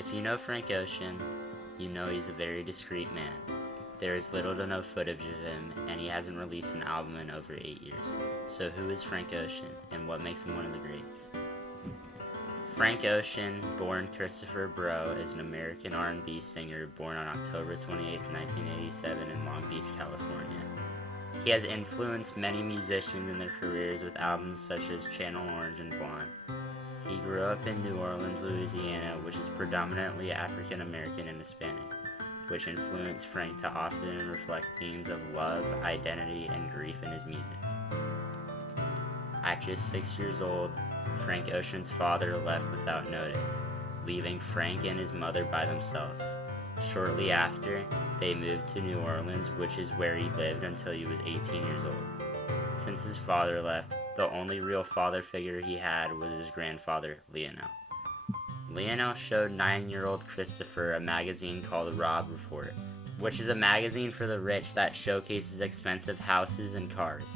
If you know Frank Ocean, you know he's a very discreet man. There is little to no footage of him, and he hasn't released an album in over 8 years. So who is Frank Ocean, and what makes him one of the greats? Frank Ocean, born Christopher Breaux, is an American R&B singer born on October 28, 1987 in Long Beach, California. He has influenced many musicians in their careers with albums such as Channel Orange and Blonde. He grew up in New Orleans, Louisiana, which is predominantly African American and Hispanic, which influenced Frank to often reflect themes of love, identity, and grief in his music. At just 6 years old, Frank Ocean's father left without notice, leaving Frank and his mother by themselves. Shortly after, they moved to New Orleans, which is where he lived until he was 18 years old. Since his father left, the only real father figure he had was his grandfather, Lionel. Lionel showed 9-year-old Christopher a magazine called Robb Report, which is a magazine for the rich that showcases expensive houses and cars.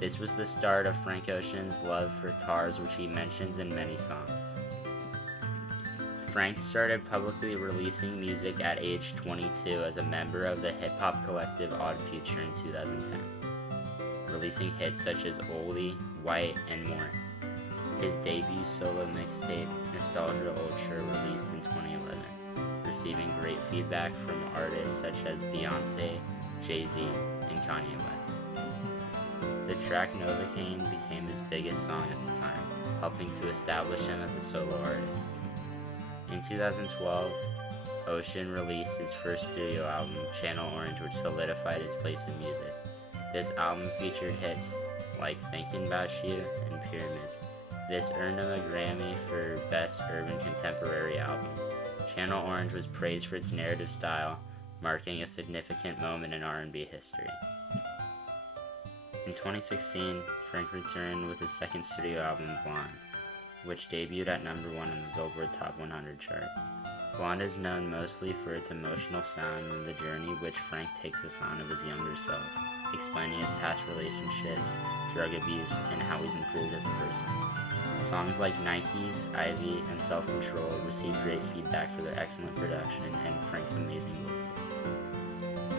This was the start of Frank Ocean's love for cars, which he mentions in many songs. Frank started publicly releasing music at age 22 as a member of the hip-hop collective Odd Future in 2010, releasing hits such as Oldie, White, and more. His debut solo mixtape, Nostalgia Ultra, released in 2011, receiving great feedback from artists such as Beyonce, Jay-Z, and Kanye West. The track Novocaine became his biggest song at the time, helping to establish him as a solo artist. In 2012, Ocean released his first studio album, Channel Orange, which solidified his place in music. This album featured hits like Thinking About You and Pyramids. This earned him a Grammy for Best Urban Contemporary Album. Channel Orange was praised for its narrative style, marking a significant moment in R&B history. In 2016, Frank returned with his second studio album, Blonde, which debuted at number 1 on the Billboard Top 100 chart. Blonde is known mostly for its emotional sound and the journey which Frank takes us on of his younger self, explaining his past relationships, drug abuse, and how he's improved as a person. Songs like Nikes, Ivy, and Self-Control received great feedback for their excellent production and Frank's amazing vocals.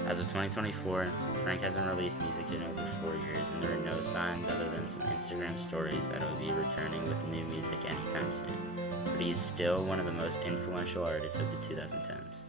As of 2024, Frank hasn't released music in over 4 years, and there are no signs other than some Instagram stories that he'll be returning with new music anytime soon. But he's still one of the most influential artists of the 2010s.